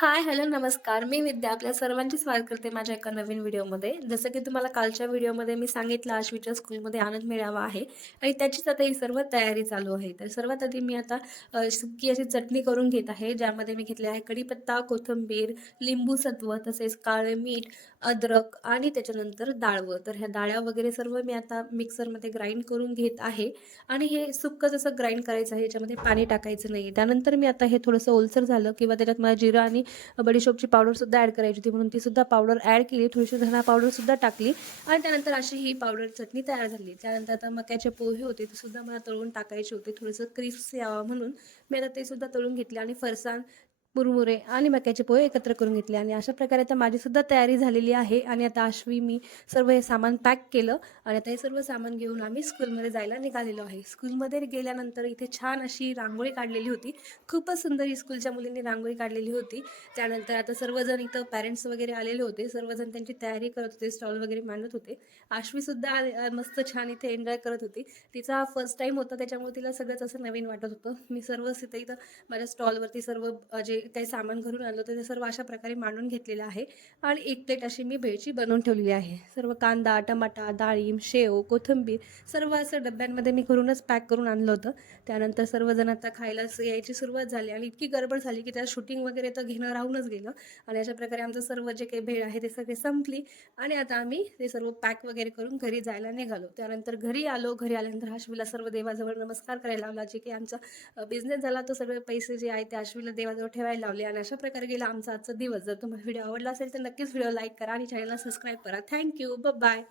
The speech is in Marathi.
हाय, हॅलो, नमस्कार. मी विद्या आपल्या सर्वांचे स्वागत करते माझ्या एका नवीन व्हिडिओमध्ये. जसं की तुम्हाला कालच्या व्हिडिओमध्ये मी सांगितलं आश्वीच्या स्कूलमध्ये आनंद मेळावा आहे आणि त्याचीच आता ही सर्व तयारी चालू आहे. तर सर्वात आधी मी आता सुकी अशी चटणी करून घेत आहे, ज्यामध्ये मी घेतले आहे कढीपत्ता, कोथिंबीर, लिंबू सत्व, तसेच काळे मीठ, अद्रक आणि त्याच्यानंतर डाळवं. तर ह्या डाळ्या वगैरे सर्व मी आता मिक्सरमध्ये ग्राइंड करून घेत आहे आणि हे सुक्कं जसं ग्राइंड करायचं आहे, याच्यामध्ये पाणी टाकायचं नाही. त्यानंतर मी आता हे थोडंसं ओलसर झालं किंवा त्याच्यात मला जिरं आणि बडीशोपची पावडरसुद्धा ॲड करायची होती, म्हणून तीसुद्धा पावडर ॲड केली. थोडीशी धना पावडरसुद्धा टाकली आणि त्यानंतर अशी ही पावडर चटणी तयार झाली. त्यानंतर आता मक्याचे पोहे होते, ते सुद्धा मला तळून टाकायचे होते. थोडंसं क्रिस्पी यावं म्हणून मी आता ते सुद्धा तळून घेतले आणि फरसाण, मुरमुरे आणि मक्याचे पोहे एकत्र करून घेतले आणि अशा प्रकारे आता माझीसुद्धा तयारी झालेली आहे आणि आता आश्वी मी सर्व हे सामान पॅक केलं आणि आता हे सर्व सामान घेऊन आम्ही स्कूलमध्ये जायला निघालेलो आहे. स्कूलमध्ये गेल्यानंतर इथे छान अशी रांगोळी काढलेली होती. खूपच सुंदर ही स्कूलच्या मुलींनी रांगोळी काढलेली होती. त्यानंतर आता सर्वजण इथं पॅरेंट्स वगैरे आलेले होते. सर्वजण त्यांची तयारी करत होते, स्टॉल वगैरे मांडत होते. आश्वीसुद्धा मस्त छान इथे एन्जॉय करत होती. तिचा हा फर्स्ट टाईम होता, त्याच्यामुळे तिला सगळंच असं नवीन वाटत होतं. मी सर्वच इथं माझ्या स्टॉलवरती सर्व जे काही सामान घरून आणलं होतं ते सर्व अशा प्रकारे मांडून घेतलेलं आहे आणि एक प्लेट अशी मी भेळची बनवून ठेवलेली आहे. सर्व कांदा, टमाटा, डाळिंब, शेव, कोथिंबीर सर्व असं डब्यांमध्ये मी घरूनच पॅक करून आणलं होतं. त्यानंतर सर्वजण आता खायला यायची सुरुवात झाली आणि इतकी गडबड झाली की त्या शूटिंग वगैरे तर घेणं राहूनच गेलं आणि अशा प्रकारे आमचं सर्व जे काही भेळ आहे ते सगळे संपली आणि आता आम्ही ते सर्व पॅक वगैरे करून घरी जायला निघालो. त्यानंतर घरी आलो. घरी आल्यानंतर आश्वीला सर्व देवाजवळ नमस्कार करायला लावला. जे काही आमचा बिझनेस झाला तो सगळे पैसे जे आहेत ते आश्वीला देवाजवळ ठेवायला लावले आणि अशा प्रकारे गेला आमचा आजचा दिवस. जर तुम्हाला व्हिडिओ आवडला असेल तर नक्कीच व्हिडिओ लाईक करा आणि चॅनलला सबस्क्राईब करा. थँक्यू. बाय.